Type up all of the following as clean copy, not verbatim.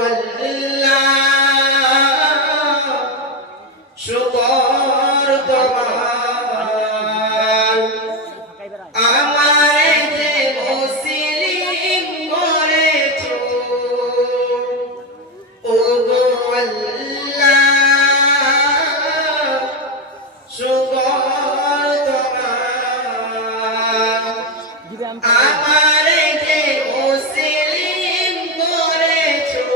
আল্লাহ শুকর তোমার আমারে যে মুসলিম করেছো ওগো আল্লাহ শুকর তোমার আমারে যে মুসলিম করেছো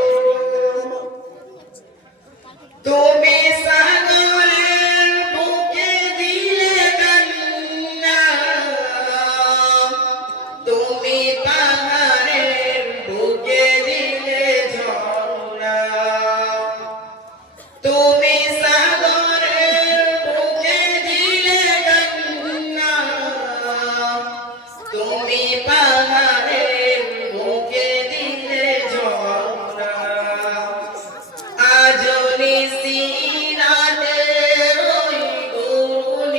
তুমি সাগরের বুকে দিলে কান্না তুমি পাহাড়ের বুকে দিলে ঝর্ণা তুমি সাগরের বুকে দিলে কান্না তুমি পাহাড়ের বুকে দিলে ঝর্ণা আজ নিশিরাতে ওই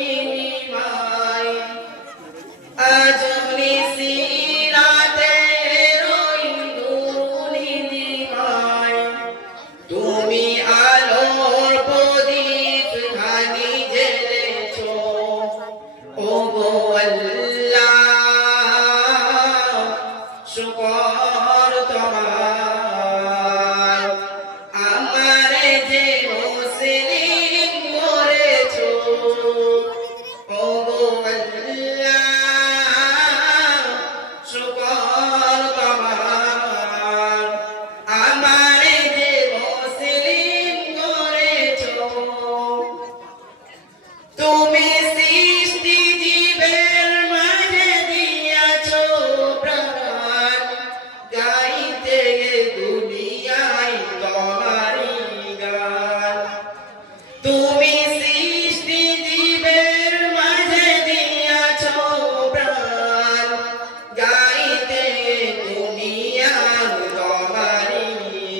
পূর্ণিমায় আজ নিশিরাতে ওই পূর্ণিমায় তুমি আলোর প্রদীপ খানি জ্বেলেছো ওগো আল্লাহ শুকর তোমার আমারে যে মুসলিম করেছো ওগো আল্লাহ শুকর তোমার আমারে যে মুসলিম করেছো তুমি সৃষ্টি জীবের মাঝে দিয়াছো প্রাণ গাইতে দুনিয়ায় তোমারই গান তুমি সৃষ্টি জীবের মাঝে দিয়াছো প্রাণ গাইতে দুনিয়ার তোমারই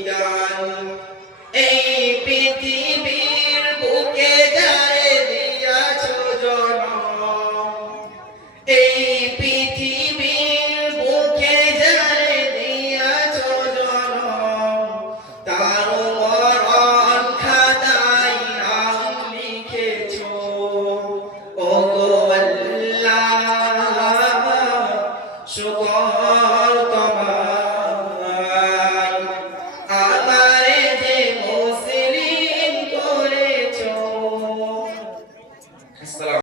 গান এই পৃথিবীর বুকে যারে দিয়াছো জন্ম এই পৃথিবীর বুকে যারে দিয়াছো জন্ম তার মরণ খাতায় নাম লিখেছো ওগো আল্লাহ শুকর